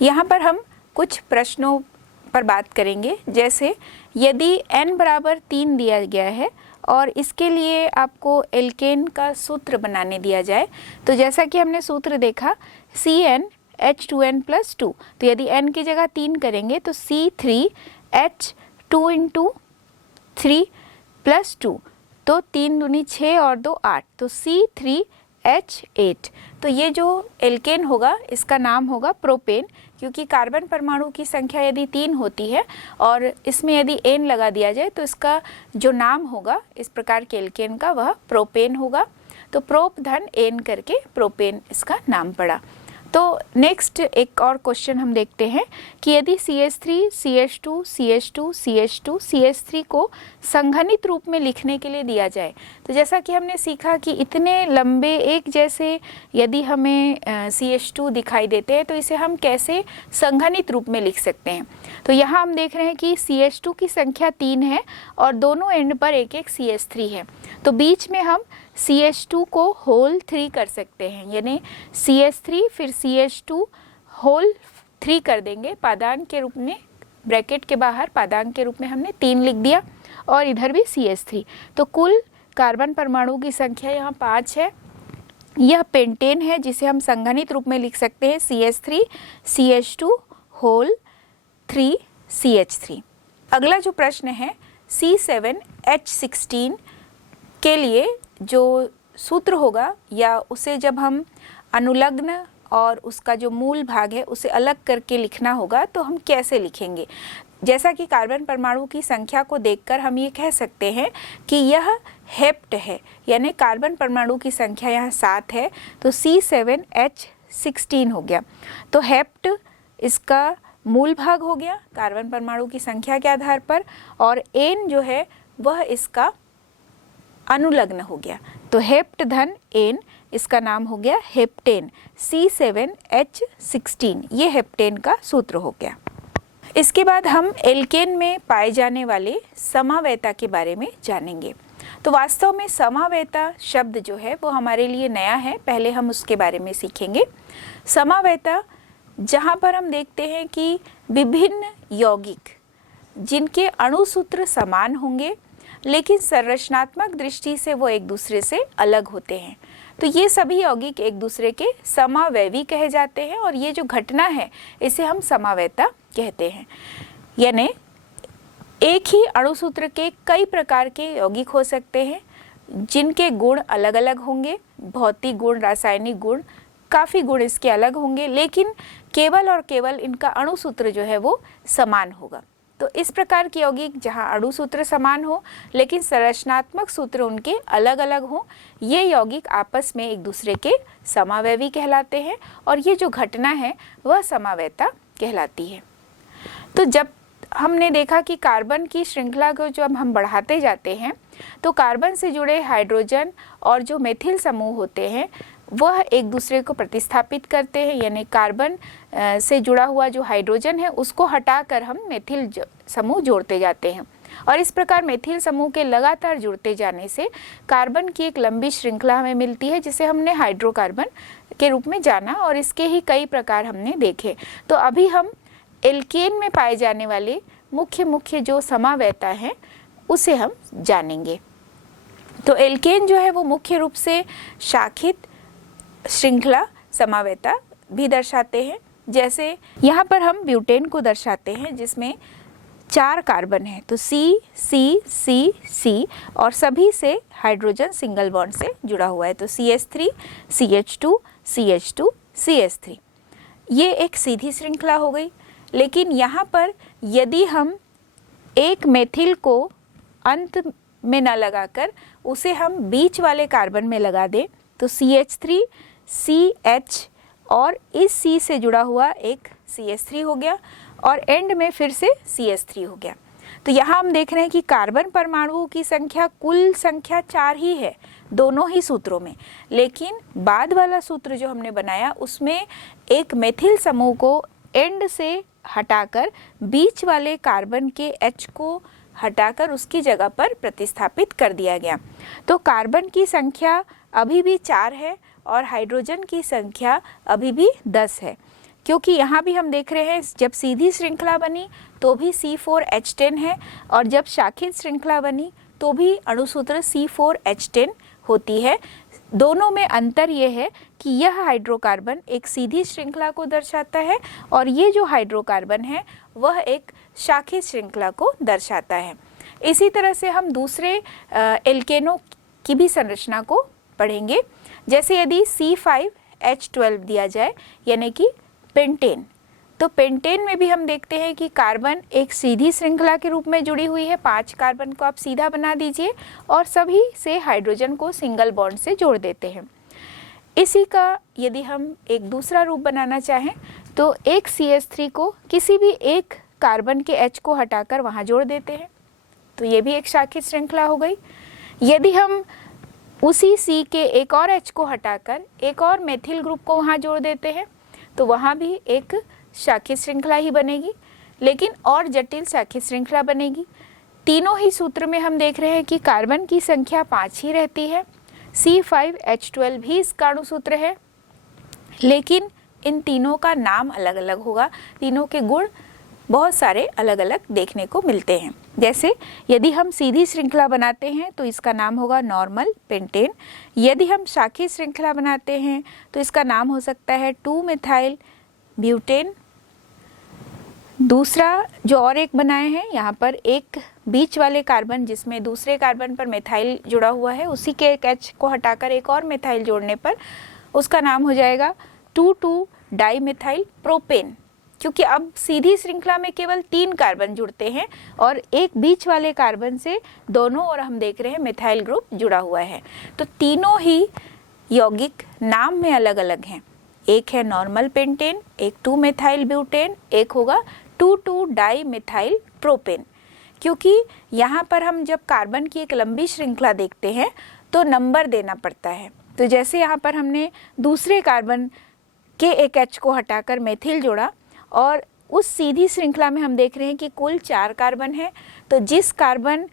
यहाँ पर हम कुछ प्रश्नों पर बात करेंगे। जैसे यदि n बराबर 3 दिया गया है और इसके लिए आपको एल्केन का सूत्र बनाने दिया जाए, तो जैसा कि हमने सूत्र देखा CnH2n+2, तो यदि n की जगह 3 करेंगे तो C3H2 × 3 + 2, तो 3 दूनी 6 और 2 8, तो C3H8। तो ये जो एल्केन होगा इसका नाम होगा प्रोपेन, क्योंकि कार्बन परमाणु की संख्या यदि 3 होती है और इसमें यदि n लगा दिया जाए तो इसका जो नाम होगा इस प्रकार के एल्केन का वह प्रोपेन होगा। तो प्रोप धन एन करके प्रोपेन इसका नाम पड़ा। तो नेक्स्ट एक और क्वेश्चन हम देखते हैं कि यदि CH3 CH2 CH2 CH2 CH3 को संघनित रूप में लिखने के लिए दिया जाए, तो जैसा कि हमने सीखा कि इतने लंबे एक जैसे यदि हमें CH2 दिखाई देते हैं तो इसे हम कैसे संघनित रूप में लिख सकते हैं। तो यहाँ हम देख रहे हैं कि CH2 की संख्या 3 है और दोनों एंड पर एक एक CH3 है, तो बीच में हम CH2 को होल 3 कर सकते हैं, यानी CH3 फिर CH2 होल 3 कर देंगे पादान के रूप में, ब्रैकेट के बाहर पादान के रूप में हमने 3 लिख दिया और इधर भी CH3। तो कुल कार्बन परमाणु की संख्या यहाँ 5 है। यह पेंटेन है जिसे हम संघनित रूप में लिख सकते हैं CH3 CH2 होल 3 CH3। अगला जो प्रश्न है C7H16 के लिए जो सूत्र होगा या उसे जब हम अनुलग्न और उसका जो मूल भाग है उसे अलग करके लिखना होगा, तो हम कैसे लिखेंगे। जैसा कि कार्बन परमाणु की संख्या को देखकर हम ये कह सकते हैं कि यह हेप्ट है, यानी कार्बन परमाणु की संख्या यहाँ 7 है, तो C7H16 हो गया। तो हेप्ट इसका मूल भाग हो गया कार्बन परमाणु की संख्या के आधार पर, और एन जो है वह इसका अनुलग्न हो गया, तो हेप्ट धन एन इसका नाम हो गया हेप्टेन, C7H16 ये हेप्टेन का सूत्र हो गया। इसके बाद हम एल्केन में पाए जाने वाले समावेता के बारे में जानेंगे। तो वास्तव में समावेता शब्द जो है वो हमारे लिए नया है, पहले हम उसके बारे में सीखेंगे। समावेता जहाँ पर हम देखते हैं कि विभिन्न यौगिक जिनके अणुसूत्र समान होंगे लेकिन संरचनात्मक दृष्टि से वो एक दूसरे से अलग होते हैं, तो ये सभी यौगिक एक दूसरे के समावयवी कहे जाते हैं और ये जो घटना है इसे हम समावेता कहते हैं। यानी एक ही अणुसूत्र के कई प्रकार के यौगिक हो सकते हैं जिनके गुण अलग अलग होंगे, भौतिक गुण, रासायनिक गुण, काफ़ी गुण इसके अलग होंगे, लेकिन केवल और केवल इनका अणुसूत्र जो है वो समान होगा। तो इस प्रकार के यौगिक जहाँ अणुसूत्र समान हो लेकिन संरचनात्मक सूत्र उनके अलग अलग हो, ये यौगिक आपस में एक दूसरे के समावयवी कहलाते हैं और ये जो घटना है वह समावेता कहलाती है। तो जब हमने देखा कि कार्बन की श्रृंखला को जब हम बढ़ाते जाते हैं तो कार्बन से जुड़े हाइड्रोजन और जो मेथिल समूह होते हैं वह एक दूसरे को प्रतिस्थापित करते हैं, यानी कार्बन से जुड़ा हुआ जो हाइड्रोजन है उसको हटाकर हम मेथिल समूह जोड़ते जाते हैं और इस प्रकार मेथिल समूह के लगातार जुड़ते जाने से कार्बन की एक लंबी श्रृंखला हमें मिलती है जिसे हमने हाइड्रोकार्बन के रूप में जाना और इसके ही कई प्रकार हमने देखे। तो अभी हम एल्केन में पाए जाने वाले मुख्य जो समावेता हैं उसे हम जानेंगे। तो एल्केन जो है वो मुख्य रूप से शाखित श्रृंखला समावेता भी दर्शाते हैं। जैसे यहाँ पर हम ब्यूटेन को दर्शाते हैं जिसमें 4 कार्बन है, तो C और सभी से हाइड्रोजन सिंगल बॉन्ड से जुड़ा हुआ है, तो CH3 CH2 CH2 CH3 ये एक सीधी श्रृंखला हो गई। लेकिन यहाँ पर यदि हम एक मेथिल को अंत में न लगाकर उसे हम बीच वाले कार्बन में लगा दें तो CH3 CH और इस C से जुड़ा हुआ एक CH3 हो गया और एंड में फिर से CH3 हो गया। तो यहाँ हम देख रहे हैं कि कार्बन परमाणुओं की संख्या कुल संख्या 4 ही है दोनों ही सूत्रों में, लेकिन बाद वाला सूत्र जो हमने बनाया उसमें एक मेथिल समूह को एंड से हटाकर बीच वाले कार्बन के H को हटाकर उसकी जगह पर प्रतिस्थापित कर दिया गया। तो कार्बन की संख्या अभी भी 4 है और हाइड्रोजन की संख्या अभी भी 10 है। क्योंकि यहाँ भी हम देख रहे हैं जब सीधी श्रृंखला बनी तो भी C4H10 है और जब शाखित श्रृंखला बनी तो भी अणुसूत्र C4H10 होती है। दोनों में अंतर यह है कि यह हाइड्रोकार्बन एक सीधी श्रृंखला को दर्शाता है और ये जो हाइड्रोकार्बन है वह एक शाखित श्रृंखला को दर्शाता है। इसी तरह से हम दूसरे एल्केनों की भी संरचना को पढ़ेंगे। जैसे यदि C5H12 दिया जाए यानी कि पेंटेन, तो पेंटेन में भी हम देखते हैं कि कार्बन एक सीधी श्रृंखला के रूप में जुड़ी हुई है। 5 कार्बन को आप सीधा बना दीजिए और सभी से हाइड्रोजन को सिंगल बॉन्ड से जोड़ देते हैं। इसी का यदि हम एक दूसरा रूप बनाना चाहें तो एक CH3 को किसी भी एक कार्बन के H को हटाकर वहाँ जोड़ देते हैं, तो ये भी एक शाखित श्रृंखला हो गई। यदि हम उसी C के एक और H को हटाकर एक और मेथिल ग्रुप को वहाँ जोड़ देते हैं तो वहाँ भी एक शाखित श्रृंखला ही बनेगी, लेकिन और जटिल शाखित श्रृंखला बनेगी। तीनों ही सूत्र में हम देख रहे हैं कि कार्बन की संख्या 5 ही रहती है। C5H12 भी इसका अणुसूत्र है, लेकिन इन तीनों का नाम अलग अलग होगा। तीनों के गुण बहुत सारे अलग अलग देखने को मिलते हैं। जैसे यदि हम सीधी श्रृंखला बनाते हैं तो इसका नाम होगा नॉर्मल पेंटेन। यदि हम शाखित श्रृंखला बनाते हैं तो इसका नाम हो सकता है 2-मिथाइल ब्यूटेन। दूसरा जो और एक बनाए हैं यहाँ पर एक बीच वाले कार्बन जिसमें दूसरे कार्बन पर मिथाइल जुड़ा हुआ है, उसी के एक H को हटाकर एक और मिथाइल जोड़ने पर उसका नाम हो जाएगा 2,2-डाईमिथाइल प्रोपेन, क्योंकि अब सीधी श्रृंखला में केवल 3 कार्बन जुड़ते हैं और एक बीच वाले कार्बन से दोनों और हम देख रहे हैं मिथाइल ग्रुप जुड़ा हुआ है। तो तीनों ही यौगिक नाम में अलग अलग हैं। एक है नॉर्मल पेंटेन, एक 2-मिथाइल ब्यूटेन, एक होगा 2,2-डाईमिथाइल प्रोपेन। क्योंकि यहाँ पर हम जब कार्बन की एक लंबी श्रृंखला देखते हैं तो नंबर देना पड़ता है। तो जैसे यहाँ पर हमने दूसरे कार्बन के एक H को हटाकर मेथिल जोड़ा और उस सीधी श्रृंखला में हम देख रहे हैं कि कुल 4 कार्बन है, तो जिस कार्बन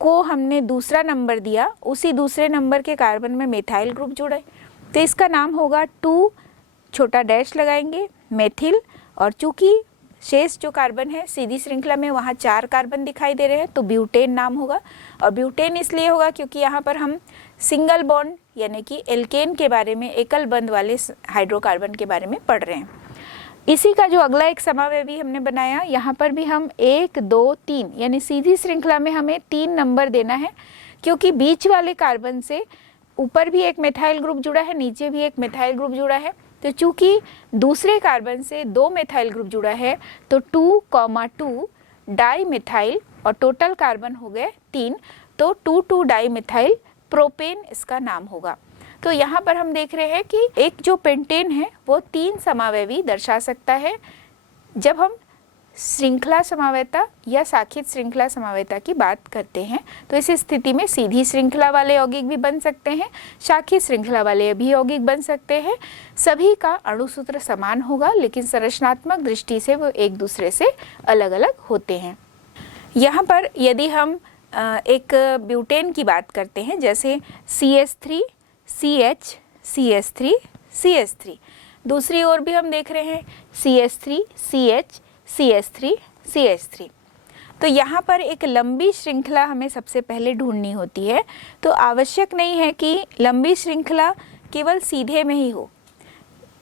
को हमने दूसरा नंबर दिया उसी दूसरे नंबर के कार्बन में मिथाइल ग्रुप जुड़े, तो इसका नाम होगा 2 छोटा डैश लगाएंगे मेथिल। और चूंकि शेष जो कार्बन है सीधी श्रृंखला में वहाँ 4 कार्बन दिखाई दे रहे हैं तो ब्यूटेन नाम होगा। और ब्यूटेन इसलिए होगा क्योंकि यहाँ पर हम सिंगल बॉन्ड यानी कि एल्केन के बारे में, एकल बंध वाले हाइड्रोकार्बन के बारे में पढ़ रहे हैं। इसी का जो अगला एक समावेवी हमने बनाया, यहाँ पर भी हम 1, 2, 3 यानी सीधी श्रृंखला में हमें 3 नंबर देना है, क्योंकि बीच वाले कार्बन से ऊपर भी एक मिथाइल ग्रुप जुड़ा है, नीचे भी एक मिथाइल ग्रुप जुड़ा है। तो चूंकि दूसरे कार्बन से 2 मिथाइल ग्रुप जुड़ा है तो 2,2 डाईमिथाइल और टोटल कार्बन हो गए 3, तो 2,2-डाईमिथाइल प्रोपेन इसका नाम होगा। तो यहाँ पर हम देख रहे हैं कि एक जो पेंटेन है वो 3 समावेवी दर्शा सकता है। जब हम श्रृंखला समावेता या शाखित श्रृंखला समावेता की बात करते हैं तो इस स्थिति में सीधी श्रृंखला वाले यौगिक भी बन सकते हैं, शाखित श्रृंखला वाले भी यौगिक बन सकते हैं। सभी का अणुसूत्र समान होगा, लेकिन संरचनात्मक दृष्टि से वो एक दूसरे से अलग अलग होते हैं। यहाँ पर यदि हम एक ब्यूटेन की बात करते हैं, जैसे CH3 CH CH3 CH3, दूसरी ओर भी हम देख रहे हैं CH3 CH CH3 CH3। तो यहाँ पर एक लंबी श्रृंखला हमें सबसे पहले ढूंढनी होती है। तो आवश्यक नहीं है कि लंबी श्रृंखला केवल सीधे में ही हो,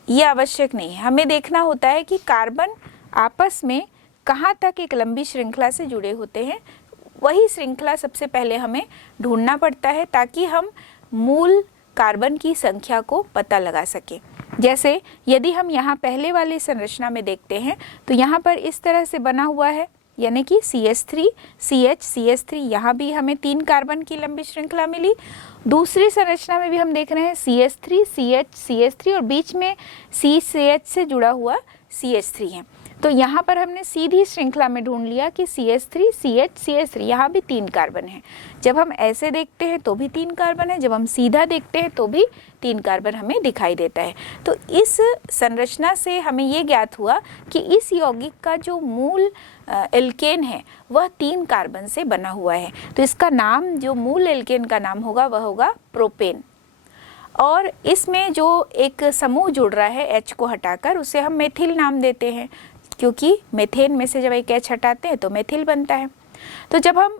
ये आवश्यक नहीं है। हमें देखना होता है कि कार्बन आपस में कहाँ तक एक लंबी श्रृंखला से जुड़े होते हैं, वही श्रृंखला सबसे पहले हमें ढूंढना पड़ता है ताकि हम मूल कार्बन की संख्या को पता लगा सकें। जैसे यदि हम यहाँ पहले वाली संरचना में देखते हैं तो यहाँ पर इस तरह से बना हुआ है, यानी कि CH3 CH CH3, यहाँ भी हमें 3 कार्बन की लंबी श्रृंखला मिली। दूसरी संरचना में भी हम देख रहे हैं CH3 CH CH3 और बीच में CH से जुड़ा हुआ CH3 है। तो यहाँ पर हमने सीधी श्रृंखला में ढूंढ लिया कि CH3 CH CH3, यहाँ भी 3 कार्बन है। जब हम ऐसे देखते हैं तो भी 3 कार्बन है, जब हम सीधा देखते हैं तो भी 3 कार्बन हमें दिखाई देता है। तो इस संरचना से हमें ये ज्ञात हुआ कि इस यौगिक का जो मूल एल्केन है वह 3 कार्बन से बना हुआ है। तो इसका नाम, जो मूल एल्केन का नाम होगा वह होगा प्रोपेन। और इसमें जो एक समूह जुड़ रहा है H को हटाकर, उसे हम मेथिल नाम देते हैं, क्योंकि मेथेन में से जब एक H हटाते हैं तो मेथिल बनता है। तो जब हम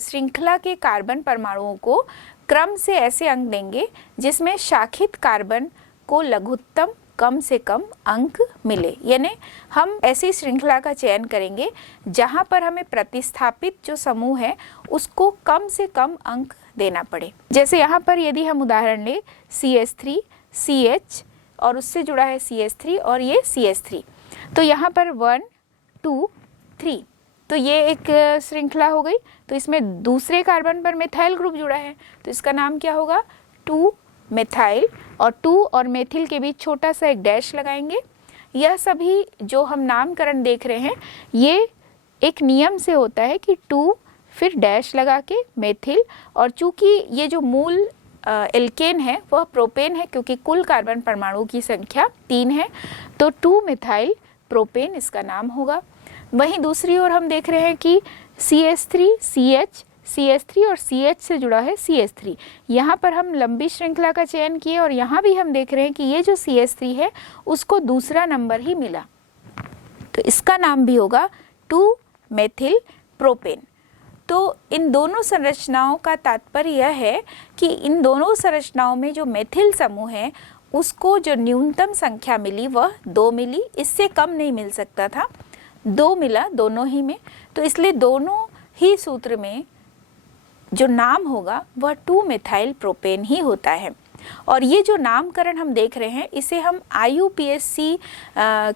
श्रृंखला के कार्बन परमाणुओं को क्रम से ऐसे अंक देंगे जिसमें शाखित कार्बन को लघुत्तम कम से कम अंक मिले, यानी हम ऐसी श्रृंखला का चयन करेंगे जहां पर हमें प्रतिस्थापित जो समूह है उसको कम से कम अंक देना पड़े। जैसे यहाँ पर यदि हम उदाहरण लें CH3 CH और उससे जुड़ा है CH3 और ये CH3, तो यहाँ पर 1 2 3, तो ये एक श्रृंखला हो गई। तो इसमें दूसरे कार्बन पर मिथाइल ग्रुप जुड़ा है, तो इसका नाम क्या होगा, 2 मिथाइल, और 2 और मेथिल के बीच छोटा सा एक डैश लगाएंगे। यह सभी जो हम नामकरण देख रहे हैं ये एक नियम से होता है कि 2 फिर डैश लगा के मेथिल, और चूंकि ये जो मूल एल्केन है वह प्रोपेन है, क्योंकि कुल कार्बन परमाणु की संख्या 3 है, तो 2 मिथाइल प्रोपेन इसका नाम होगा। वहीं दूसरी ओर हम देख रहे हैं कि CH3 CH CH3 और CH से जुड़ा है CH3। यहाँ पर हम लंबी श्रृंखला का चयन किए और यहाँ भी हम देख रहे हैं कि ये जो CH3 है उसको दूसरा नंबर ही मिला, तो इसका नाम भी होगा 2 मेथिल प्रोपेन। तो इन दोनों संरचनाओं का तात्पर्य यह है कि इन दोनों संरचनाओं में जो मेथिल समूह है उसको जो न्यूनतम संख्या मिली वह 2 मिली, इससे कम नहीं मिल सकता था, 2 मिला दोनों ही में। तो इसलिए दोनों ही सूत्र में जो नाम होगा वह 2 मिथाइल प्रोपेन ही होता है। और ये जो नामकरण हम देख रहे हैं इसे हम IUPAC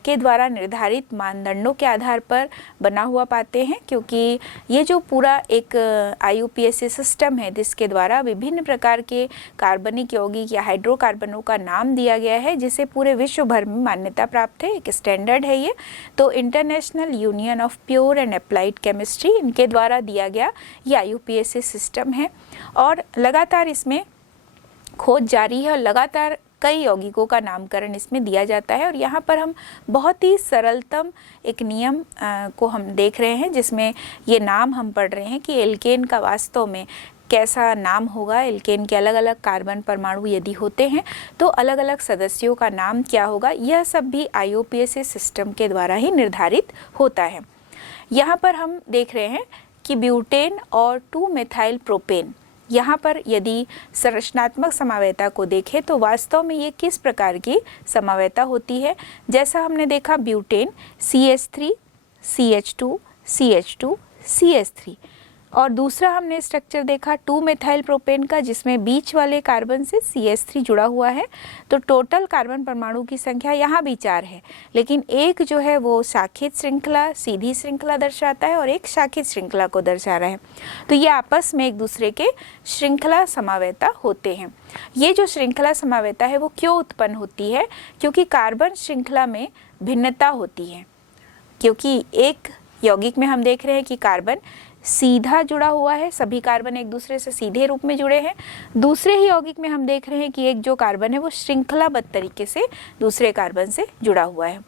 के द्वारा निर्धारित मानदंडों के आधार पर बना हुआ पाते हैं, क्योंकि ये जो पूरा एक IUPAC सिस्टम है जिसके द्वारा विभिन्न प्रकार के कार्बनिक यौगिक या हाइड्रोकार्बनों का नाम दिया गया है, जिसे पूरे विश्व भर में मान्यता प्राप्त है, एक स्टैंडर्ड है ये। तो international union of pure and applied chemistry, इनके द्वारा दिया गया ये IUPAC सिस्टम है, और लगातार इसमें खोज जारी है और लगातार कई यौगिकों का नामकरण इसमें दिया जाता है। और यहाँ पर हम बहुत ही सरलतम एक नियम को हम देख रहे हैं, जिसमें ये नाम हम पढ़ रहे हैं कि एल्केन का वास्तव में कैसा नाम होगा, एल्केन के अलग अलग कार्बन परमाणु यदि होते हैं तो अलग अलग सदस्यों का नाम क्या होगा, यह सब भी IUPAC सिस्टम के द्वारा ही निर्धारित होता है। यहाँ पर हम देख रहे हैं कि ब्यूटेन और 2 मिथाइल प्रोपेन, यहाँ पर यदि संरचनात्मक समावयता को देखें तो वास्तव में ये किस प्रकार की समावयता होती है। जैसा हमने देखा butane CH3 CH2 CH2 CH3, और दूसरा हमने स्ट्रक्चर देखा 2 मिथाइल प्रोपेन का, जिसमें बीच वाले कार्बन से CH3 जुड़ा हुआ है। तो टोटल कार्बन परमाणु की संख्या यहाँ भी 4 है, लेकिन एक जो है वो शाखित श्रृंखला सीधी श्रृंखला दर्शाता है और एक शाखित श्रृंखला को दर्शा रहा है। तो ये आपस में एक दूसरे के श्रृंखला समावयता होते हैं। ये जो श्रृंखला समावयता है वो क्यों उत्पन्न होती है, क्योंकि कार्बन श्रृंखला में भिन्नता होती है। क्योंकि एक यौगिक में हम देख रहे हैं कि कार्बन सीधा जुड़ा हुआ है, सभी कार्बन एक दूसरे से सीधे रूप में जुड़े हैं। दूसरे ही यौगिक में हम देख रहे हैं कि एक जो कार्बन है वो श्रृंखलाबद्ध तरीके से दूसरे कार्बन से जुड़ा हुआ है।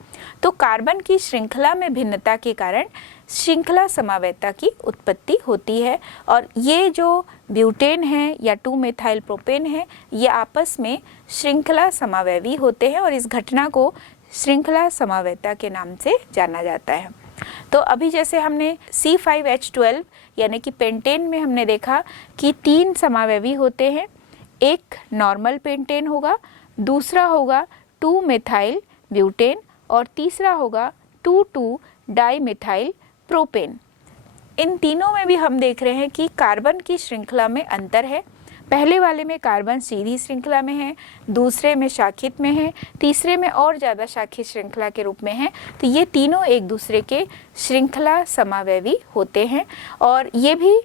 तो कार्बन की श्रृंखला में भिन्नता के कारण श्रृंखला समावयता की उत्पत्ति होती है, और ये जो ब्यूटेन है या 2 मिथाइल प्रोपेन है ये आपस में श्रृंखला समावयवी होते हैं, और इस घटना को श्रृंखला समावयता के नाम से जाना जाता है। तो अभी जैसे हमने C5H12 यानी कि पेंटेन में हमने देखा कि 3 समावयवी होते हैं, एक नॉर्मल पेंटेन होगा, दूसरा होगा 2 मिथाइल ब्यूटेन, और तीसरा होगा 2,2 डाई मिथाइल प्रोपेन। इन तीनों में भी हम देख रहे हैं कि कार्बन की श्रृंखला में अंतर है। पहले वाले में कार्बन सीधी श्रृंखला में है, दूसरे में शाखित में है, तीसरे में और ज़्यादा शाखित श्रृंखला के रूप में है। तो ये तीनों एक दूसरे के श्रृंखला समावयवी होते हैं, और ये भी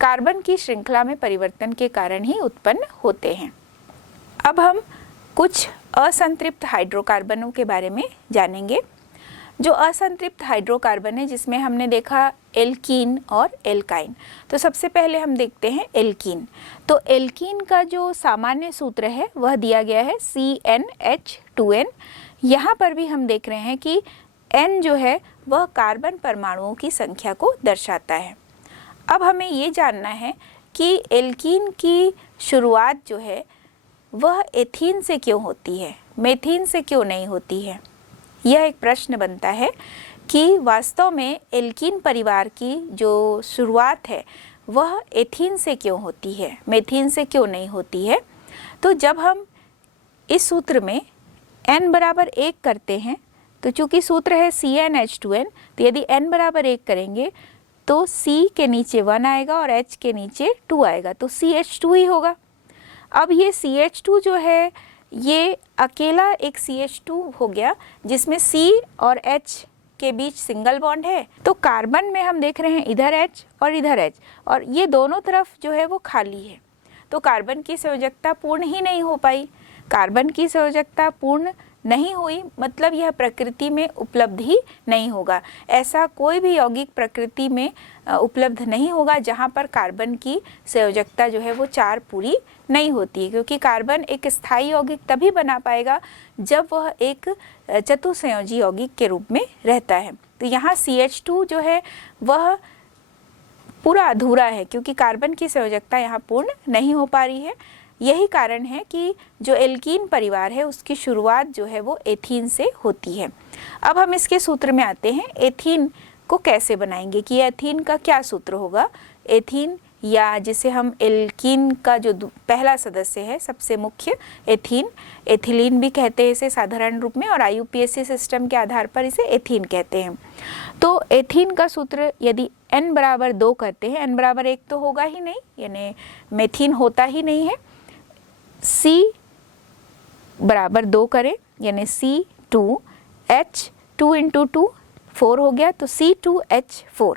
कार्बन की श्रृंखला में परिवर्तन के कारण ही उत्पन्न होते हैं। अब हम कुछ असंतृप्त हाइड्रोकार्बनों के बारे में जानेंगे। जो असंतृप्त हाइड्रोकार्बन है जिसमें हमने देखा एल्कीन और एल्काइन। तो सबसे पहले हम देखते हैं एल्कीन। तो एल्कीन का जो सामान्य सूत्र है वह दिया गया है CnH2n। यहाँ पर भी हम देख रहे हैं कि N जो है वह कार्बन परमाणुओं की संख्या को दर्शाता है। अब हमें ये जानना है कि एल्कीन की शुरुआत जो है वह एथीन से क्यों होती है, मेथीन से क्यों नहीं होती है। यह एक प्रश्न बनता है कि वास्तव में एल्कीन परिवार की जो शुरुआत है वह एथीन से क्यों होती है, मेथीन से क्यों नहीं होती है। तो जब हम इस सूत्र में n बराबर 1 करते हैं, तो चूंकि सूत्र है CnH2n, तो यदि n बराबर 1 करेंगे तो C के नीचे 1 आएगा और H के नीचे 2 आएगा, तो CH2 ही होगा। अब ये CH2 जो है ये अकेला एक CH2 हो गया जिसमें C और H के बीच सिंगल बॉन्ड है। तो कार्बन में हम देख रहे हैं इधर H और इधर H, और ये दोनों तरफ जो है वो खाली है, तो कार्बन की संयोजकता पूर्ण ही नहीं हो पाई। कार्बन की संयोजकता पूर्ण नहीं हुई मतलब यह प्रकृति में उपलब्ध ही नहीं होगा। ऐसा कोई भी यौगिक प्रकृति में उपलब्ध नहीं होगा जहाँ पर कार्बन की संयोजकता जो है वो 4 पूरी नहीं होती है, क्योंकि कार्बन एक स्थायी यौगिक तभी बना पाएगा जब वह एक चतुसंयोजी यौगिक के रूप में रहता है। तो यहाँ CH2 जो है वह पूरा अधूरा है, क्योंकि कार्बन की संयोजकता यहाँ पूर्ण नहीं हो पा रही है। यही कारण है कि जो एल्कीन परिवार है उसकी शुरुआत जो है वो एथीन से होती है। अब हम इसके सूत्र में आते हैं, एथीन को कैसे बनाएंगे, कि एथीन का क्या सूत्र होगा। एथीन या जिसे हम एल्कीन का जो पहला सदस्य है सबसे मुख्य, एथीन, एथिलीन भी कहते हैं इसे साधारण रूप में, और IUPAC सिस्टम के आधार पर इसे एथीन कहते हैं। तो एथीन का सूत्र यदि n बराबर 2 करते हैं, n बराबर 1 तो होगा ही नहीं, यानी मेथीन होता ही नहीं है। C बराबर 2 करें यानी C2H 2 × 2 4 हो गया, तो C2H4।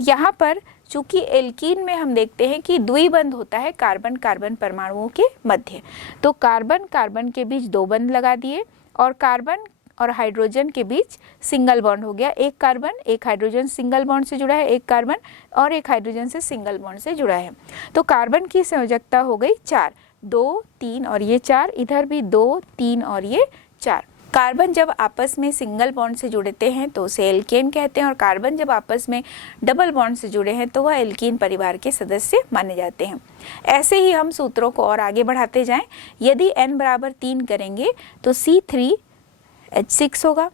यहाँ पर चूंकि एल्कीन में हम देखते हैं कि द्विबंध होता है कार्बन कार्बन परमाणुओं के मध्य, तो कार्बन कार्बन के बीच 2 बंध लगा दिए और कार्बन और हाइड्रोजन के बीच सिंगल बॉन्ड हो गया। एक कार्बन एक हाइड्रोजन सिंगल बॉन्ड से जुड़ा है, एक कार्बन और एक हाइड्रोजन से सिंगल बॉन्ड से जुड़ा है। तो कार्बन की संयोजकता हो गई 4, 2 3 और ये 4, इधर भी 2 3 और ये 4। कार्बन जब आपस में सिंगल बॉन्ड से जुड़ते हैं तो उसे एल्केन कहते हैं, और कार्बन जब आपस में डबल बॉन्ड से जुड़े हैं तो वह एल्कीन परिवार के सदस्य माने जाते हैं। ऐसे ही हम सूत्रों को और आगे बढ़ाते जाएं। यदि n बराबर 3 करेंगे तो C3H6 होगा,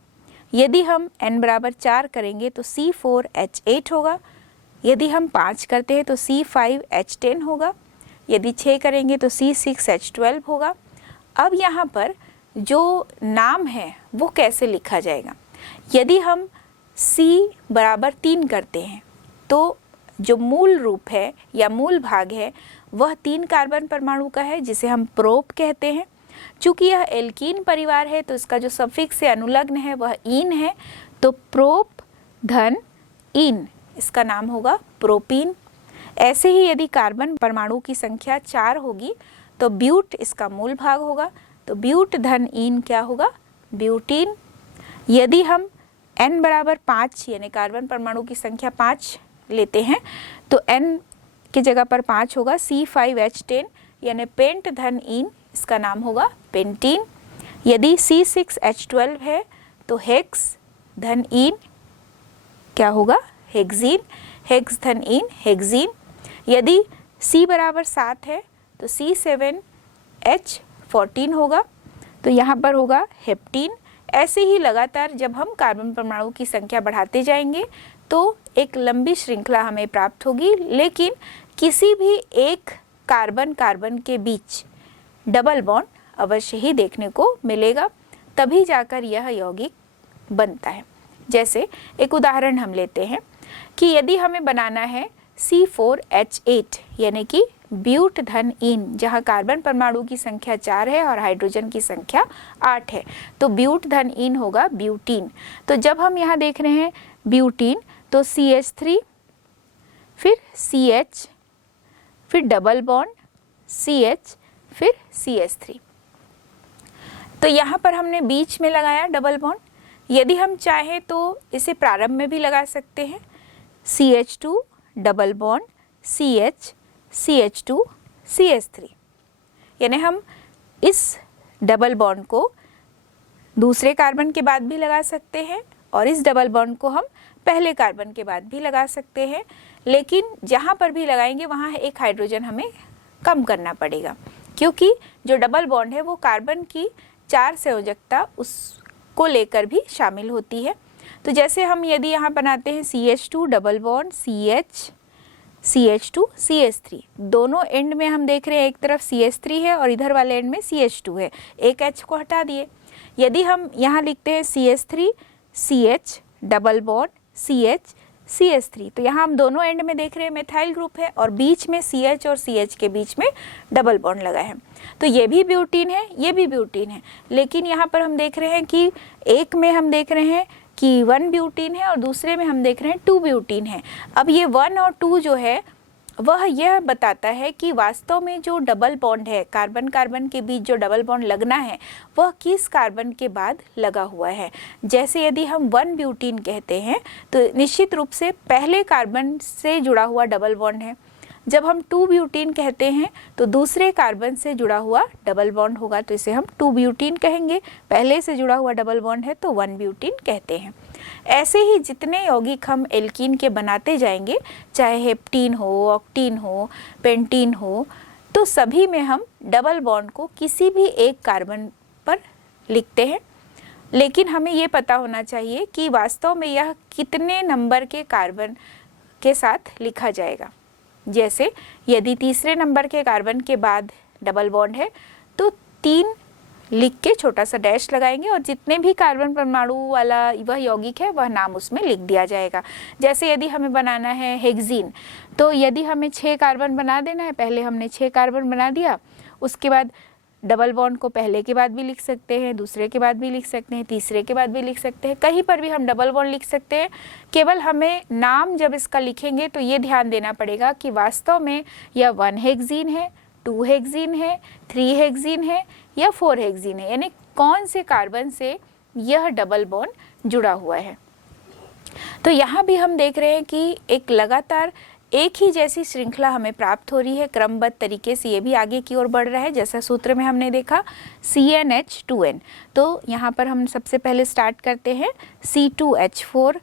यदि हम n बराबर 4 करेंगे तो C4H8 होगा, यदि हम 5 करते हैं तो C5H10 होगा, यदि 6 करेंगे तो C6H12 होगा। अब यहाँ पर जो नाम है वो कैसे लिखा जाएगा। यदि हम C बराबर 3 करते हैं तो जो मूल रूप है या मूल भाग है वह 3 कार्बन परमाणु का है जिसे हम प्रोप कहते हैं। चूंकि यह एल्कीन परिवार है तो इसका जो सफिक्स से अनुलग्न है वह ईन है, तो प्रोप धन ईन इसका नाम होगा प्रोपीन। ऐसे ही यदि कार्बन परमाणु की संख्या 4 होगी तो ब्यूट इसका मूल भाग होगा, तो ब्यूट धन ईन क्या होगा, ब्यूटीन। यदि हम n बराबर 5 यानी कार्बन परमाणु की संख्या 5 लेते हैं तो n की जगह पर 5 होगा, C5H10 यानी पेंट धन ईन इसका नाम होगा पेंटीन। यदि C6H12 है तो हेक्स धन ईन क्या होगा, हेक्सीन, हेक्स धन ईन हेक्सीन। यदि C बराबर 7 है तो C7H14 होगा, तो यहाँ पर होगा हेप्टीन। ऐसे ही लगातार जब हम कार्बन परमाणु की संख्या बढ़ाते जाएंगे तो एक लंबी श्रृंखला हमें प्राप्त होगी, लेकिन किसी भी एक कार्बन कार्बन के बीच डबल बॉन्ड अवश्य ही देखने को मिलेगा, तभी जाकर यह यौगिक बनता है। जैसे एक उदाहरण हम लेते हैं कि यदि हमें बनाना है C4H8 यानी कि ब्यूट धन ईन, जहाँ कार्बन परमाणु की संख्या 4 है और हाइड्रोजन की संख्या 8 है, तो ब्यूट धन ईन होगा ब्यूटीन। तो जब हम यहाँ देख रहे हैं ब्यूटीन तो CH3 फिर CH फिर डबल बॉन्ड CH फिर CH3, तो यहाँ पर हमने बीच में लगाया डबल बॉन्ड। यदि हम चाहें तो इसे प्रारंभ में भी लगा सकते हैं, CH2 double bond CH CH2 CH3, यानी हम इस डबल बॉन्ड को दूसरे कार्बन के बाद भी लगा सकते हैं और इस डबल बॉन्ड को हम पहले कार्बन के बाद भी लगा सकते हैं, लेकिन जहाँ पर भी लगाएंगे वहाँ एक हाइड्रोजन हमें कम करना पड़ेगा, क्योंकि जो डबल बॉन्ड है वो कार्बन की 4 संयोजकता उसको लेकर भी शामिल होती है। तो जैसे हम यदि यहाँ बनाते हैं CH2 double bond CH CH2 CH3, दोनों एंड में हम देख रहे हैं एक तरफ CH3 है और इधर वाले एंड में CH2 है, एक H को हटा दिए। यदि हम यहाँ लिखते हैं CH3 CH double bond CH CH3, तो यहाँ हम दोनों एंड में देख रहे हैं मेथाइल ग्रुप है और बीच में CH और CH के बीच में डबल बॉन्ड लगा है। तो ये भी ब्यूटीन है, ये भी ब्यूटीन है, लेकिन यहाँ पर हम देख रहे हैं कि एक में हम देख रहे हैं कि 1 ब्यूटीन है और दूसरे में हम देख रहे हैं 2 ब्यूटीन है। अब ये 1 और 2 जो है वह यह बताता है कि वास्तव में जो डबल बॉन्ड है, कार्बन कार्बन के बीच जो डबल बॉन्ड लगना है वह किस कार्बन के बाद लगा हुआ है। जैसे यदि हम 1 ब्यूटीन कहते हैं तो निश्चित रूप से पहले कार्बन से जुड़ा हुआ डबल बॉन्ड है। जब हम 2 ब्यूटीन कहते हैं तो दूसरे कार्बन से जुड़ा हुआ डबल बॉन्ड होगा, तो इसे हम 2 ब्यूटीन कहेंगे। पहले से जुड़ा हुआ डबल बॉन्ड है तो 1 ब्यूटीन कहते हैं। ऐसे ही जितने यौगिक हम एल्कीन के बनाते जाएंगे, चाहे हेप्टीन हो, ऑक्टीन हो, पेंटीन हो, तो सभी में हम डबल बॉन्ड को किसी भी एक कार्बन पर लिखते हैं। लेकिन हमें ये पता होना चाहिए कि वास्तव में यह कितने नंबर के कार्बन के साथ लिखा जाएगा। जैसे यदि तीसरे नंबर के कार्बन के बाद डबल बॉन्ड है तो 3 लिख के छोटा सा डैश लगाएंगे और जितने भी कार्बन परमाणु वाला वह यौगिक है वह नाम उसमें लिख दिया जाएगा। जैसे यदि हमें बनाना है हेक्सीन, तो यदि हमें 6 कार्बन बना देना है, पहले हमने 6 कार्बन बना दिया, उसके बाद डबल बॉन्ड को पहले के बाद भी लिख सकते हैं, दूसरे के बाद भी लिख सकते हैं, तीसरे के बाद भी लिख सकते हैं, कहीं पर भी हम डबल बॉन्ड लिख सकते हैं। केवल हमें नाम जब इसका लिखेंगे तो ये ध्यान देना पड़ेगा कि वास्तव में यह 1 हेक्सीन है, 2 हेक्सीन है, 3 हेक्सीन है या 4 हेक्सीन है, यानी कौन से कार्बन से यह डबल बॉन्ड जुड़ा हुआ है। तो यहाँ भी हम देख रहे हैं कि एक लगातार एक ही जैसी श्रृंखला हमें प्राप्त हो रही है, क्रमबद्ध तरीके से ये भी आगे की ओर बढ़ रहा है। जैसा सूत्र में हमने देखा CnH2n, तो यहाँ पर हम सबसे पहले स्टार्ट करते हैं C2H4,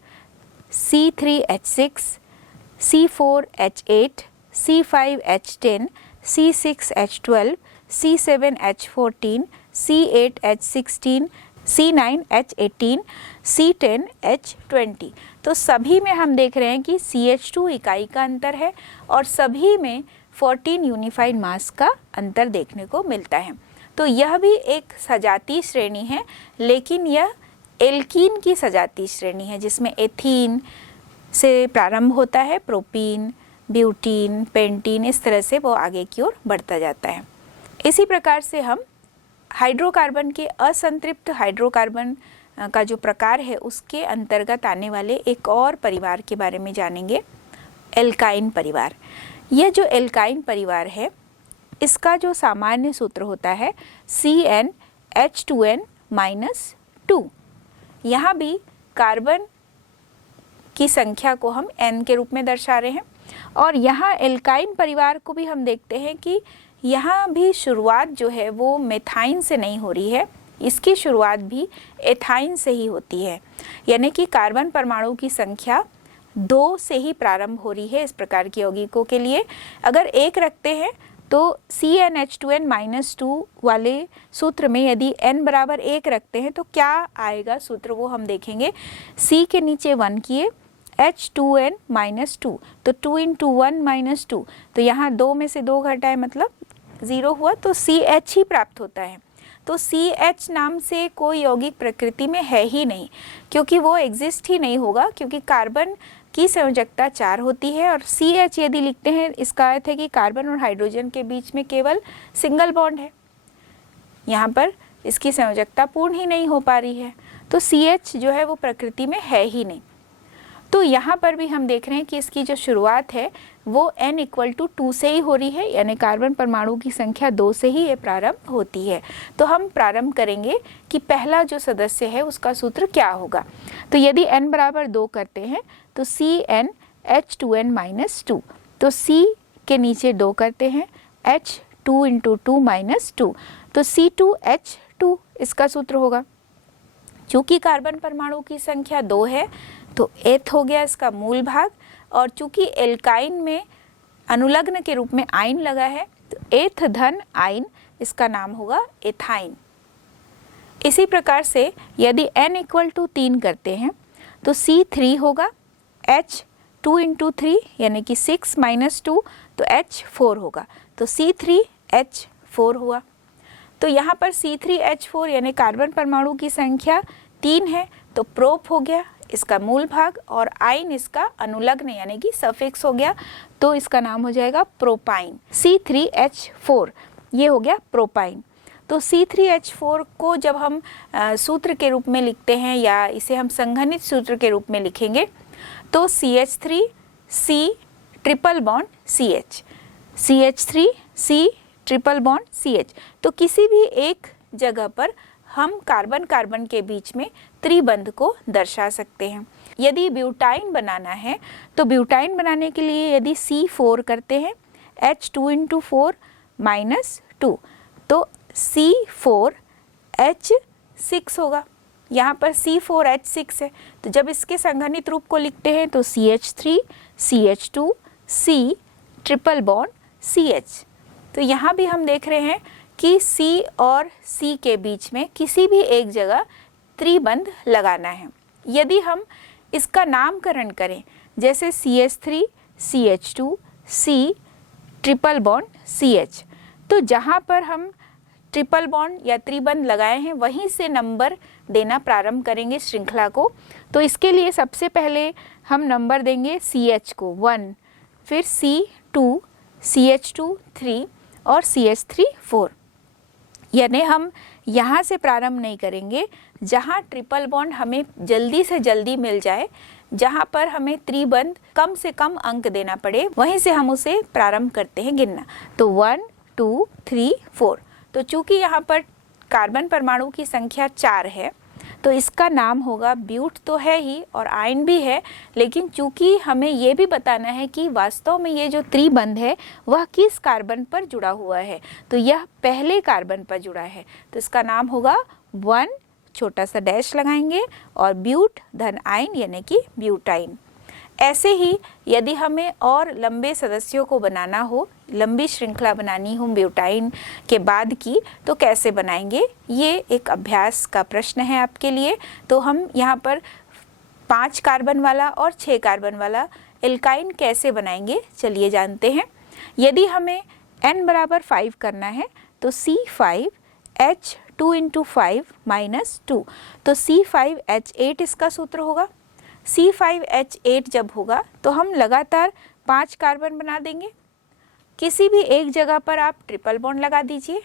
C3H6, C4H8, C5H10, C6H12, C7H14, C8H16, C9H18, C10H20। तो सभी में हम देख रहे हैं कि CH2 इकाई का अंतर है और सभी में 14 यूनिफाइड मास का अंतर देखने को मिलता है। तो यह भी एक सजातीय श्रेणी है, लेकिन यह एल्कीन की सजातीय श्रेणी है जिसमें एथीन से प्रारंभ होता है, प्रोपीन, ब्यूटीन, पेंटीन, इस तरह से वो आगे की ओर बढ़ता जाता है। इसी प्रकार से हम हाइड्रोकार्बन के असंतृप्त हाइड्रोकार्बन का जो प्रकार है उसके अंतर्गत आने वाले एक और परिवार के बारे में जानेंगे, एल्काइन परिवार। यह जो एल्काइन परिवार है इसका जो सामान्य सूत्र होता है CnH2n-2। यहाँ भी कार्बन की संख्या को हम n के रूप में दर्शा रहे हैं और यहाँ एल्काइन परिवार को भी हम देखते हैं कि यहाँ भी शुरुआत जो है वो मेथाइन से नहीं हो रही है, इसकी शुरुआत भी एथाइन से ही होती है, यानी कि कार्बन परमाणु की संख्या 2 से ही प्रारंभ हो रही है। इस प्रकार के यौगिकों के लिए अगर 1 रखते हैं तो CnH2n-2 वाले सूत्र में यदि n बराबर 1 रखते हैं तो क्या आएगा सूत्र वो हम देखेंगे। C के नीचे 1 किए, H2n-2, तो 2 × 1 - 2, तो यहाँ 2 में से 2 घटाए मतलब 0 हुआ, तो CH ही प्राप्त होता है। तो CH नाम से कोई यौगिक प्रकृति में है ही नहीं, क्योंकि वो एग्जिस्ट ही नहीं होगा, क्योंकि कार्बन की संयोजकता 4 होती है और CH यदि लिखते हैं इसका अर्थ है कि कार्बन और हाइड्रोजन के बीच में केवल सिंगल बॉन्ड है, यहाँ पर इसकी संयोजकता पूर्ण ही नहीं हो पा रही है, तो CH जो है वो प्रकृति में है ही नहीं। तो यहाँ पर भी हम देख रहे हैं कि इसकी जो शुरुआत है वो n = 2 से ही हो रही है, यानी कार्बन परमाणु की संख्या 2 से ही ये प्रारंभ होती है। तो हम प्रारंभ करेंगे कि पहला जो सदस्य है उसका सूत्र क्या होगा। तो यदि n बराबर 2 करते हैं तो CnH2n-2, तो C के नीचे 2 करते हैं, H 2 × 2 - 2, तो C2H2 इसका सूत्र होगा। चूँकि कार्बन परमाणु की संख्या 2 है तो एथ हो गया इसका मूल भाग, और चूंकि एल्काइन में अनुलग्न के रूप में आइन लगा है तो एथ धन आइन इसका नाम होगा एथाइन। इसी प्रकार से यदि n इक्वल टू 3 करते हैं तो C3 होगा, H 2 इंटू 3 यानी कि 6 माइनस 2 तो H4 होगा, तो C3H4 हुआ। तो यहाँ पर C3H4 यानी कार्बन परमाणु की संख्या 3 है, तो प्रोप हो गया इसका मूल भाग और आइन इसका अनुलग्न यानी कि सफिक्स हो गया, तो इसका नाम हो जाएगा प्रोपाइन। C3H4 ये हो गया प्रोपाइन। तो C3H4 को जब हम सूत्र के रूप में लिखते हैं या इसे हम संघनित सूत्र के रूप में लिखेंगे तो CH3 C triple bond CH, CH3 C triple bond CH। तो किसी भी एक जगह पर हम कार्बन कार्बन के बीच में त्रिबंध को दर्शा सकते हैं। यदि ब्यूटाइन बनाना है तो ब्यूटाइन बनाने के लिए यदि C4 करते हैं H2 इंटू 4 माइनस 2 तो C4H6 होगा। यहाँ पर C4H6 है, तो जब इसके संघनित रूप को लिखते हैं तो CH3 CH2 C triple bond CH। तो यहाँ भी हम देख रहे हैं कि C और C के बीच में किसी भी एक जगह त्रिबंध लगाना है। यदि हम इसका नामकरण करें जैसे CH3 CH2 C triple bond CH, तो जहाँ पर हम ट्रिपल बॉन्ड या त्रिबंध लगाए हैं वहीं से नंबर देना प्रारंभ करेंगे श्रृंखला को। तो इसके लिए सबसे पहले हम नंबर देंगे CH को 1, फिर C2 CH2 3 और CH3 4। यानी हम यहाँ से प्रारंभ नहीं करेंगे, जहाँ ट्रिपल बॉन्ड हमें जल्दी से जल्दी मिल जाए, जहाँ पर हमें त्रिबंध कम से कम अंक देना पड़े, वहीं से हम उसे प्रारंभ करते हैं गिनना। तो 1 2 3 4। तो चूंकि यहाँ पर कार्बन परमाणु की संख्या 4 है तो इसका नाम होगा, ब्यूट तो है ही और आयन भी है, लेकिन चूंकि हमें ये भी बताना है कि वास्तव में ये जो त्रिबंध है वह किस कार्बन पर जुड़ा हुआ है, तो यह पहले कार्बन पर जुड़ा है, तो इसका नाम होगा 1 छोटा सा डैश लगाएंगे और ब्यूट धन आयन यानी कि ब्यूटाइन। ऐसे ही यदि हमें और लंबे सदस्यों को बनाना हो, लंबी श्रृंखला बनानी हो ब्यूटाइन के बाद की, तो कैसे बनाएंगे, ये एक अभ्यास का प्रश्न है आपके लिए। तो हम यहाँ पर 5 कार्बन वाला और 6 कार्बन वाला एल्काइन कैसे बनाएंगे चलिए जानते हैं। यदि हमें n बराबर 5 करना है तो C5H2 इंटू 5 माइनस 2, तो C5H8 इसका सूत्र होगा। C5H8 जब होगा तो हम लगातार 5 कार्बन बना देंगे। किसी भी एक जगह पर आप ट्रिपल बॉन्ड लगा दीजिए,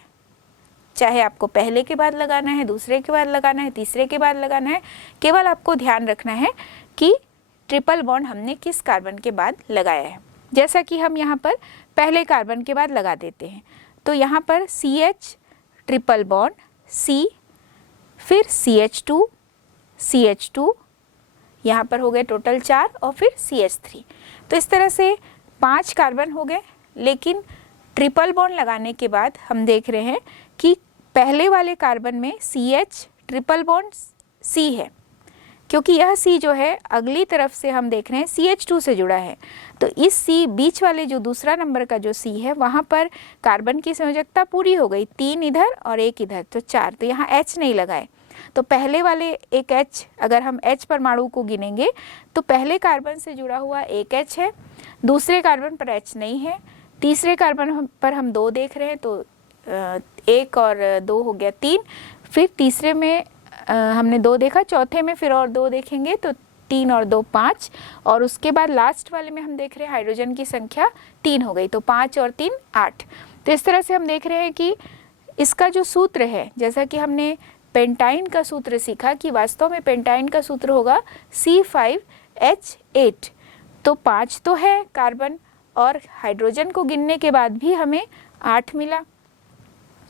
चाहे आपको पहले के बाद लगाना है, दूसरे के बाद लगाना है, तीसरे के बाद लगाना है, केवल आपको ध्यान रखना है कि ट्रिपल बॉन्ड हमने किस कार्बन के बाद लगाया है। जैसा कि हम यहाँ पर पहले कार्बन के बाद लगा देते हैं, तो यहाँ पर CH ट्रिपल बॉन्ड C, फिर CH2 यहाँ पर हो गए टोटल 4 और फिर CH3। तो इस तरह से 5 कार्बन हो गए, लेकिन ट्रिपल बॉन्ड लगाने के बाद हम देख रहे हैं कि पहले वाले कार्बन में CH ट्रिपल बॉन्ड C है, क्योंकि यह C जो है अगली तरफ से हम देख रहे हैं CH2 से जुड़ा है, तो इस C बीच वाले जो दूसरा नंबर का जो C है वहाँ पर कार्बन की संयोजकता पूरी हो गई, 3 इधर और 1 इधर, तो 4, तो यहाँ H नहीं लगाए। तो पहले वाले एक H, अगर हम H परमाणु को गिनेंगे तो पहले कार्बन से जुड़ा हुआ एक H है, दूसरे कार्बन पर H नहीं है, तीसरे कार्बन पर हम 2 देख रहे हैं, तो 1 और 2 हो गया 3, फिर तीसरे में हमने 2 देखा, चौथे में फिर और 2 देखेंगे तो 3 और 2 5, और उसके बाद लास्ट वाले में हम देख रहे हैं हाइड्रोजन की संख्या 3 हो गई, तो 5 और 3 8। तो इस तरह से हम देख रहे हैं कि इसका जो सूत्र है, जैसा कि हमने पेंटाइन का सूत्र सीखा कि वास्तव में पेंटाइन का सूत्र होगा C5H8, तो 5 तो है कार्बन और हाइड्रोजन को गिनने के बाद भी हमें 8 मिला,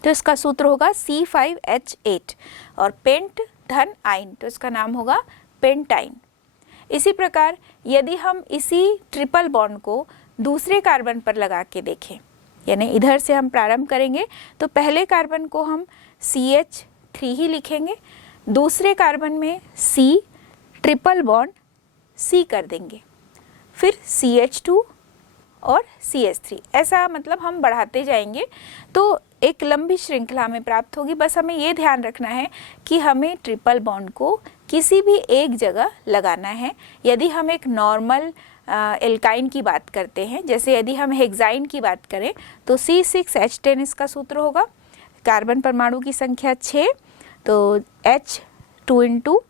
तो इसका सूत्र होगा C5H8 और पेंट धन आइन, तो इसका नाम होगा पेंटाइन। इसी प्रकार यदि हम इसी ट्रिपल बॉन्ड को दूसरे कार्बन पर लगा के देखें, यानी इधर से हम प्रारंभ करेंगे तो पहले कार्बन को हम CH3 ही लिखेंगे, दूसरे कार्बन में C ट्रिपल बॉन्ड C कर देंगे, फिर CH2 और CH3, ऐसा मतलब हम बढ़ाते जाएंगे। तो एक लंबी श्रृंखला में प्राप्त होगी। बस हमें ये ध्यान रखना है कि हमें ट्रिपल बॉन्ड को किसी भी एक जगह लगाना है। यदि हम एक नॉर्मल एल्काइन की बात करते हैं, जैसे यदि हम हेक्साइन की बात करें तो C6H10 इसका सूत्र होगा। कार्बन परमाणु की संख्या 6, तो H 2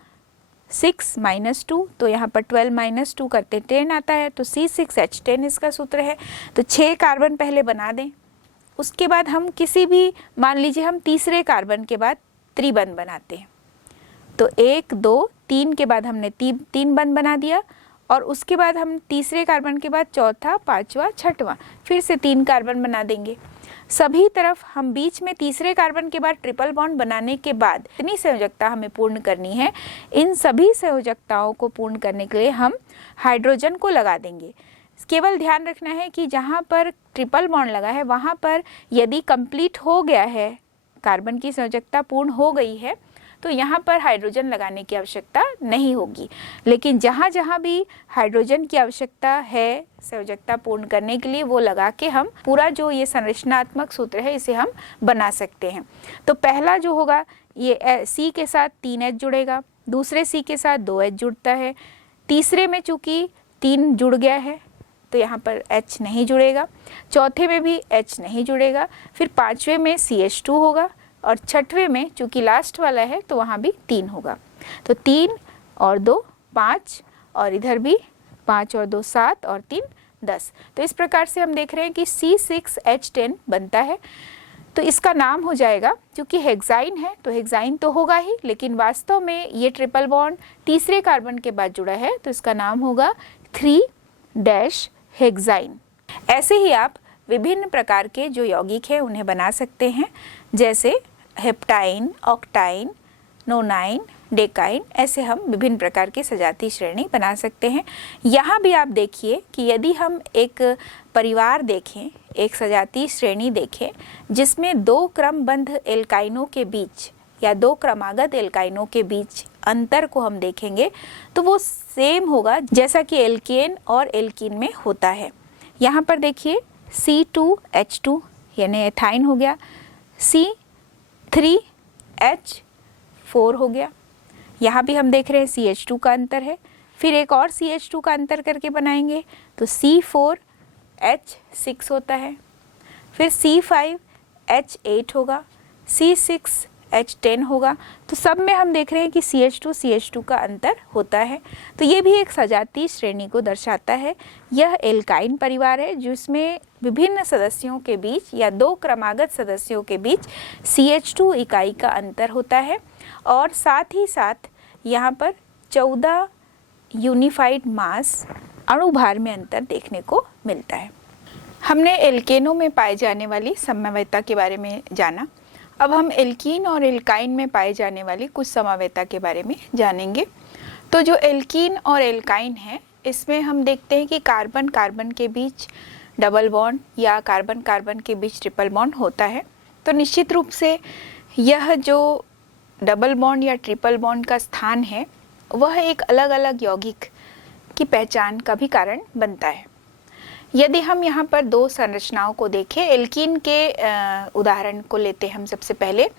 × 6 - 2, तो यहाँ पर 12 - 2 करते 10 आता है, तो C6H10 इसका सूत्र है। तो 6 कार्बन पहले बना दें, उसके बाद हम किसी भी, मान लीजिए हम तीसरे कार्बन के बाद त्रिबंध बनाते हैं, तो 1 2 3 के बाद हमने तीन बंध बना दिया, और उसके बाद हम तीसरे कार्बन के बाद चौथा, पांचवा, छठवां फिर से 3 कार्बन बना देंगे। सभी तरफ हम बीच में तीसरे कार्बन के बाद ट्रिपल बॉन्ड बनाने के बाद इतनी संयोजकता हमें पूर्ण करनी है। इन सभी संयोजकताओं को पूर्ण करने के लिए हम हाइड्रोजन को लगा देंगे। केवल ध्यान रखना है कि जहाँ पर ट्रिपल बॉन्ड लगा है वहाँ पर यदि कंप्लीट हो गया है, कार्बन की संयोजकता पूर्ण हो गई है, तो यहाँ पर हाइड्रोजन लगाने की आवश्यकता नहीं होगी। लेकिन जहाँ जहाँ भी हाइड्रोजन की आवश्यकता है संयोजकता पूर्ण करने के लिए, वो लगा के हम पूरा जो ये संरचनात्मक सूत्र है इसे हम बना सकते हैं। तो पहला जो होगा ये C के साथ 3H जुड़ेगा, दूसरे C के साथ 2H जुड़ता है, तीसरे में चूँकि 3 जुड़ गया है तो यहाँ पर H नहीं जुड़ेगा, चौथे में भी H नहीं जुड़ेगा, फिर पाँचवें में CH2 होगा, और छठवें में चूँकि लास्ट वाला है तो वहाँ भी 3 होगा। तो 3 और 2 5, और इधर भी 5 और 2 7 और 3 10। तो इस प्रकार से हम देख रहे हैं कि C6H10 बनता है। तो इसका नाम हो जाएगा, क्योंकि हेक्साइन है तो हेक्साइन तो होगा ही, लेकिन वास्तव में ये ट्रिपल बॉन्ड तीसरे कार्बन के बाद जुड़ा है तो इसका नाम होगा 3-हेक्साइन। ऐसे ही आप विभिन्न प्रकार के जो यौगिक हैं उन्हें बना सकते हैं, जैसे हेप्टाइन, ऑक्टाइन, नोनाइन, डेकाइन, ऐसे हम विभिन्न प्रकार की सजातीय श्रेणी बना सकते हैं। यहाँ भी आप देखिए कि यदि हम एक परिवार देखें, एक सजातीय श्रेणी देखें जिसमें 2 क्रमबद्ध एल्काइनों के बीच या 2 क्रमागत एल्काइनों के बीच अंतर को हम देखेंगे तो वो सेम होगा जैसा कि एल्केन और एल्कीन में होता है। यहाँ पर देखिए C2H2 यानी एथाइन हो गया, C3H4 हो गया। यहाँ भी हम देख रहे हैं CH2 का अंतर है, फिर एक और CH2 का अंतर करके बनाएंगे तो C4H6 होता है, फिर C5H8 होगा, C6H10 होगा। तो सब में हम देख रहे हैं कि CH2 का अंतर होता है। तो ये भी एक सजातीय श्रेणी को दर्शाता है। यह एल्काइन परिवार है जिसमें विभिन्न सदस्यों के बीच या 2 क्रमागत सदस्यों के बीच CH2 इकाई का अंतर होता है, और साथ ही साथ यहाँ पर 14 यूनिफाइड मास अणुभार में अंतर देखने को मिलता है। हमने एल्केनों में पाए जाने वाली समवेतता के बारे में जाना। अब हम एल्कीन और एल्काइन में पाए जाने वाली कुछ समवेतता के बारे में जानेंगे। तो जो एल्कीन और एल्काइन है, इसमें हम देखते हैं कि कार्बन कार्बन के बीच डबल बॉन्ड या कार्बन कार्बन के बीच ट्रिपल बॉन्ड होता है। तो निश्चित रूप से यह जो डबल बॉन्ड या ट्रिपल बॉन्ड का स्थान है वह एक अलग अलग यौगिक की पहचान का भी कारण बनता है। यदि हम यहाँ पर 2 संरचनाओं को देखें, एल्कीन के उदाहरण को लेते हैं हम सबसे पहले।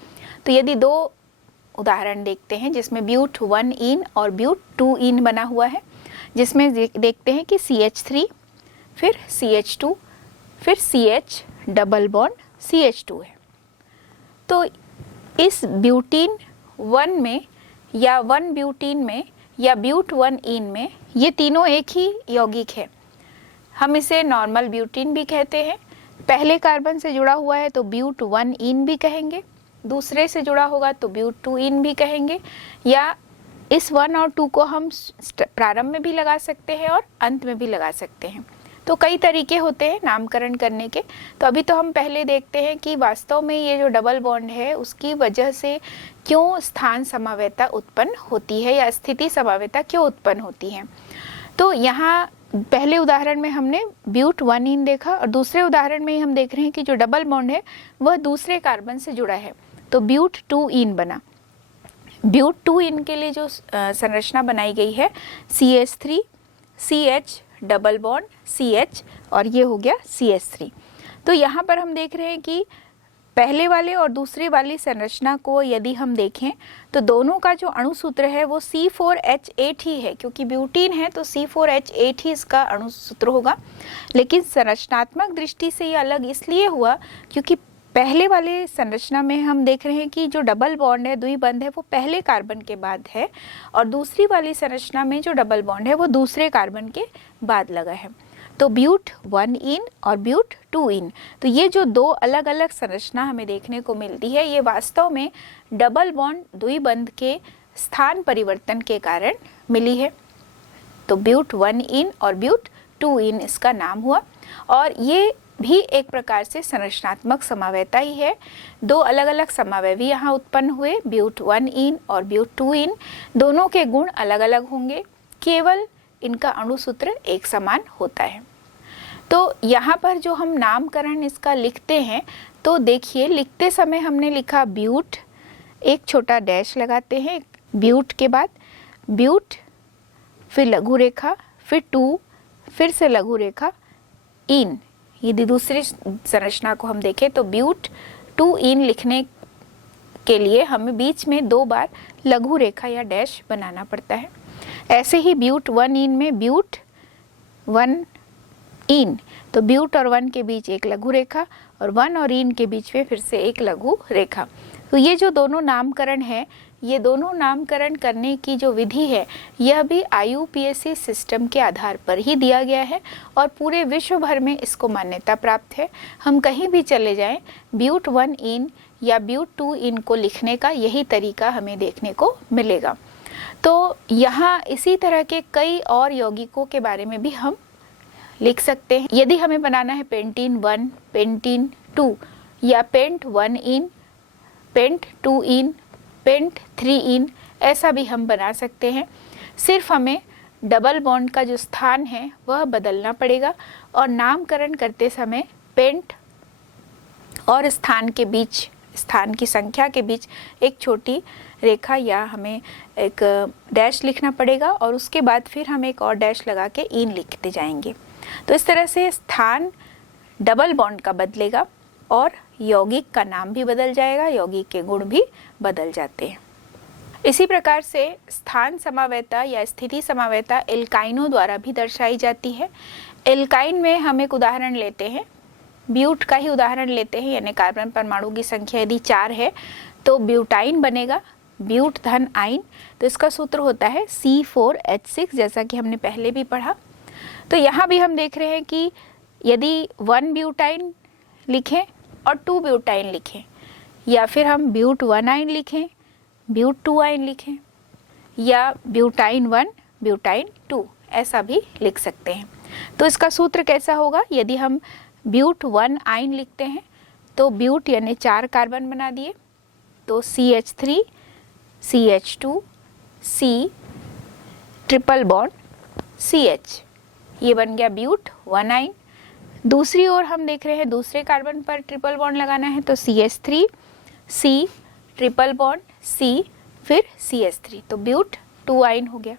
तो यदि 2 उदाहरण देखते हैं जिसमें ब्यूट 1 इन और ब्यूट 2 इन बना हुआ है, जिसमें देखते हैं कि CH3 फिर CH2 फिर CH डबल बॉन्ड CH2 है। तो इस ब्यूटीन 1 में या 1 ब्यूटीन में या ब्यूट 1 इन में ये तीनों एक ही यौगिक है। हम इसे नॉर्मल ब्यूटीन भी कहते हैं। पहले कार्बन से जुड़ा हुआ है तो ब्यूट 1 इन भी कहेंगे, दूसरे से जुड़ा होगा तो ब्यूट 2 इन भी कहेंगे, या इस 1 और 2 को हम प्रारंभ में भी लगा सकते हैं और अंत में भी लगा सकते हैं। तो कई तरीके होते हैं नामकरण करने के। तो अभी तो हम पहले देखते हैं कि वास्तव में ये जो डबल बॉन्ड है उसकी वजह से क्यों स्थान समवेतता उत्पन्न होती है या स्थिति समवेतता क्यों उत्पन्न होती है। तो यहाँ पहले उदाहरण में हमने ब्यूट 1 इन देखा, और दूसरे उदाहरण में हम देख रहे हैं कि जो डबल बॉन्ड है वह दूसरे कार्बन से जुड़ा है, तो ब्यूट 2 इन बना। ब्यूट 2 इन के लिए जो संरचना बनाई गई है CH3 CH double bond CH और ये हो गया CH3। तो यहाँ पर हम देख रहे हैं कि पहले वाले और दूसरे वाली संरचना को यदि हम देखें तो दोनों का जो अणु सूत्र है वो C4H8 ही है, क्योंकि ब्यूटीन है तो C4H8 ही इसका अणु सूत्र होगा। लेकिन संरचनात्मक दृष्टि से ये अलग इसलिए हुआ क्योंकि पहले वाले संरचना में हम देख रहे हैं कि जो डबल बॉन्ड है, द्विबंध है, वो पहले कार्बन के बाद है, और दूसरी वाली संरचना में जो डबल बॉन्ड है वो दूसरे कार्बन के बाद लगा है। तो ब्यूट 1 इन और ब्यूट 2 इन, तो ये जो दो अलग अलग संरचना हमें देखने को मिलती है ये वास्तव में डबल बॉन्ड द्विबंध के स्थान परिवर्तन के कारण मिली है। तो ब्यूट 1 इन और ब्यूट 2 इन इसका नाम हुआ, और ये भी एक प्रकार से संरचनात्मक समावयता ही है। दो अलग अलग समावयवी यहाँ उत्पन्न हुए, ब्यूट 1 इन और ब्यूट 2 इन, दोनों के गुण अलग अलग होंगे, केवल इनका अणु सूत्र एक समान होता है। तो यहाँ पर जो हम नामकरण इसका लिखते हैं तो देखिए, लिखते समय हमने लिखा ब्यूट, एक छोटा डैश लगाते हैं ब्यूट के बाद, ब्यूट फिर लघु रेखा, फिर 2, फिर से लघु रेखा, इन। यदि दूसरी संरचना को हम देखें तो ब्यूट 2 इन लिखने के लिए हमें बीच में 2 बार लघु रेखा या डैश बनाना पड़ता है। ऐसे ही ब्यूट 1 इन में ब्यूट 1 इन, तो ब्यूट और 1 के बीच एक लघु रेखा और 1 और इन के बीच में फिर से एक लघु रेखा। तो ये जो दोनों नामकरण है, ये दोनों नामकरण करने की जो विधि है यह भी IUPAC सिस्टम के आधार पर ही दिया गया है और पूरे विश्व भर में इसको मान्यता प्राप्त है। हम कहीं भी चले जाएं, ब्यूट 1 इन या ब्यूट 2 इन को लिखने का यही तरीका हमें देखने को मिलेगा। तो यहाँ इसी तरह के कई और यौगिकों के बारे में भी हम लिख सकते हैं। यदि हमें बनाना है पेंटीन 1, पेंटीन 2 या पेंट 1 इन, पेंट 2 इन, पेंट 3 इन, ऐसा भी हम बना सकते हैं। सिर्फ हमें डबल बॉन्ड का जो स्थान है वह बदलना पड़ेगा, और नामकरण करते समय पेंट और स्थान के बीच, स्थान की संख्या के बीच एक छोटी रेखा या हमें एक डैश लिखना पड़ेगा, और उसके बाद फिर हम एक और डैश लगा के इन लिखते जाएंगे। तो इस तरह से स्थान डबल बॉन्ड का बदलेगा और यौगिक का नाम भी बदल जाएगा, यौगिक के गुण भी बदल जाते हैं। इसी प्रकार से स्थान समावयता या स्थिति समावयता एल्काइनों द्वारा भी दर्शाई जाती है। एल्काइन में हम एक उदाहरण लेते हैं, ब्यूट का ही उदाहरण लेते हैं, यानी कार्बन परमाणु की संख्या यदि 4 है तो ब्यूटाइन बनेगा, ब्यूट धन आइन, तो इसका सूत्र होता है C4H6, जैसा कि हमने पहले भी पढ़ा। तो यहाँ भी हम देख रहे हैं कि यदि 1 ब्यूटाइन लिखें और 2 ब्यूटाइन लिखें, या फिर हम ब्यूट 1 आइन लिखें, ब्यूट 2 आइन लिखें, या ब्यूटाइन 1 ब्यूटाइन 2, ऐसा भी लिख सकते हैं। तो इसका सूत्र कैसा होगा? यदि हम ब्यूट 1 आइन लिखते हैं तो ब्यूट यानी 4 कार्बन बना दिए, तो CH3 CH2 C triple bond CH, ये बन गया ब्यूट 1 आइन। दूसरी ओर हम देख रहे हैं दूसरे कार्बन पर ट्रिपल बॉन्ड लगाना है, तो CH3 C triple bond C फिर CH3, तो ब्यूट 2 आइन हो गया।